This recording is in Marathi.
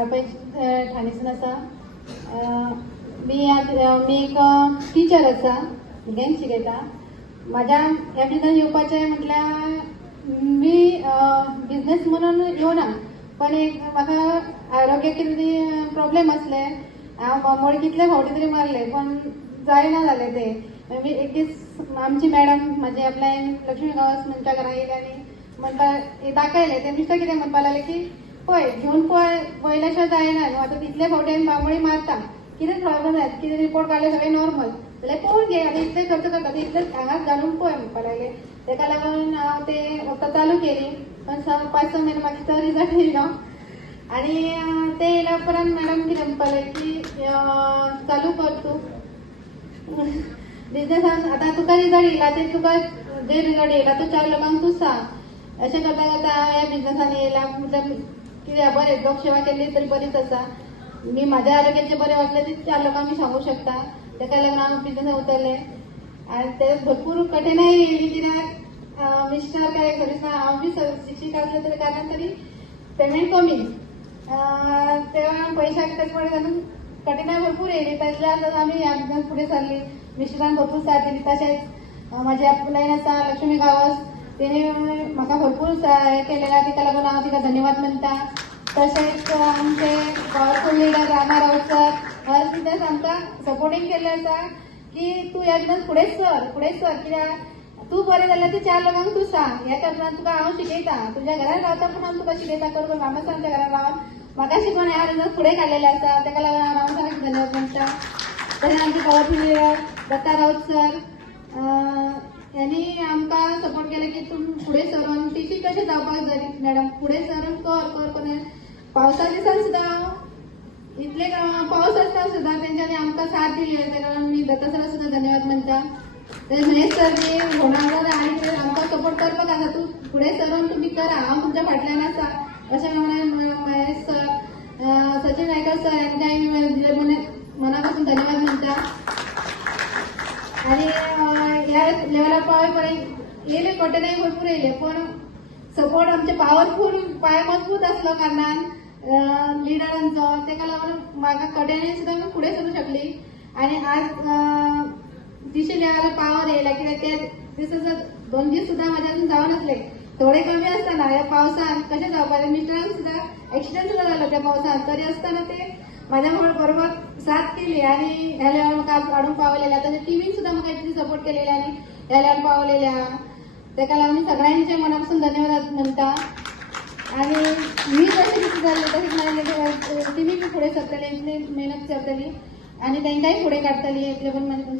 वाळपय ठाणेसून आसा. मी एक टिचर आसा, भुरग्यांक शिकयता. माझ्या ह्या बिझनेस येवपाचें म्हटल्यार मी बिझनेस म्हणून येवना, पण एक म्हाका आरोग्याक कितें प्रॉब्लेम आसले. हांव मोड कितले फावटी तरी मारले पण जायना जालें तें. मी एक दीस आमची मॅडम म्हाजे आपल्यान लक्ष्मी गांवस म्हणच्या घरा येयली आनी म्हणपा दाखयलें. ते मिस्टर कितें म्हणपा लागले की पळय घेवन पळयल्या शिवाय जायना न्हू. आतां तितले फावटी आमी बांबळी मारता, कितें प्रॉब्लेम जाय, कितें रिपोर्ट काडले सगळें नॉर्मल जाल्यार पळोवन घे. आतां इतले खर्च करता ते इतले हांगाच घालून पळय म्हणपा लागले. तेका लागून हांव ते वखदां चालू केली. पण 5-6 म्हयने मागीर तो रिजल्ट येयलो आनी ते येयल्या उपरांत मॅडम कितें म्हणपाले की चालू कर तूं बिझनेस. आतां तुका रिजल्ट येयला ते तुका जे रिजल्ट येयला तो 4 लोकांक तूं सांग. अशें करता करता ह्या बिझनेसान येयला. मतलब कितें बरें लोकसेवा केल्ली तरी बरीच आसा. मी माझ्या आरोग्याचे बरे वाटले ते 4 लोकांक मी सांगू शकता. तेका लागून हांव बिझनेस उतरले आनी ते भरपूर कठीणाई येयली. कित्याक मिस्टर काय सर्विस हांव बी शिक्षिका आसले तरी कारणान तरी पेमेंट कमी. तेव्हा पैशाक त्याचमुळे लागून कठीणाई भरपूर येयली. त्यातल्यात आमी ह्या बिझनेस फुडें सरली. मिस्टरान भरपूर साथ दिली. तशेंच म्हाजी आपलायन आसा लक्ष्मी गांवस, तिणे म्हाका भरपूर हें केलें. तिका लागून हांव तिका धन्यवाद म्हणटा. तशेंच आमचे powerful leader Rama Raut sir her business आमकां सपोर्टींग केल्लें आसा की तूं ह्या बिझनेस फुडें सर. कित्याक तूं बरें जाल्यार ती 4 लोकांक तूं सांग. ह्या कारणान तुका हांव शिकयता. तुज्या घरान रावता पूण हांव तुका शिकयता. कर रामा सरांच्या घरान रावन म्हाका शिकोवन ह्या बिझनेस फुडें काडलेलें आसा. तेका लागून हांव रामा सराक धन्यवाद म्हणटा. तशेंच आमचे powerful leader Datta Raut sir यांनी आमकां सपोर्ट केलें की तूं फुडें सरून टिचींग कशें जावपाक जाय मॅडम फुडें सरून कर. पावसा दिसान सुद्दां इतले पावस आसता सुद्दां तेंच्यांनी आमकां साथ दिली. तेका लागून मी दत्ता सराक सुद्दां धन्यवाद म्हणटा. तर महेश सर बी होणार आनी आमकां सपोर्ट करपाक आसा. तूं फुडें सरून तुमी करा, हांव तुमच्या फाटल्यान आसा अशें म्हणून महेश सर सचिन नायकर सर यांच्याय दिले मना पासून धन्यवाद म्हणटा. आणि ह्या लेवलार पावय पर्यंत येयले कठीणाई भरपूर येयले पण सपोर्ट आमचे पॉवरफुल पांय मजबूत आसलो कारणान लिडरांचो तेका लागून म्हाका कठीणाई सुद्दां मी फुडें सरूंक शकली. आनी आज तिशे लेवलार पावर येयला. कित्याक ते दिसा 2 दीस सुद्दां म्हाज्यान जावनासले. थोडे कमी आसतना ह्या पावसान कशें जावपाचें. मिस्टरांक सुद्दां एक्सिडेंट सुद्दां जालो त्या पावसान. तरी आसतना ते म्हाज्या बरोबर साथ केली आनी ह्या लेवलार म्हाका हाडूंक पावलेले. आतां टिमीन सुद्दां म्हाका इतली सपोर्ट केलेली आनी ह्या लेवलार पावलेले आहा. तेका लागून सगळ्यांचे मनापासून धन्यवाद म्हणटा. आणि मी जशें कितें जालें तशेंच म्हाजे टिमी बी फुडें सरतली. इतली मेहनत करतली आणि तांकांय फुडें काडटली. इतले पण म्हाजे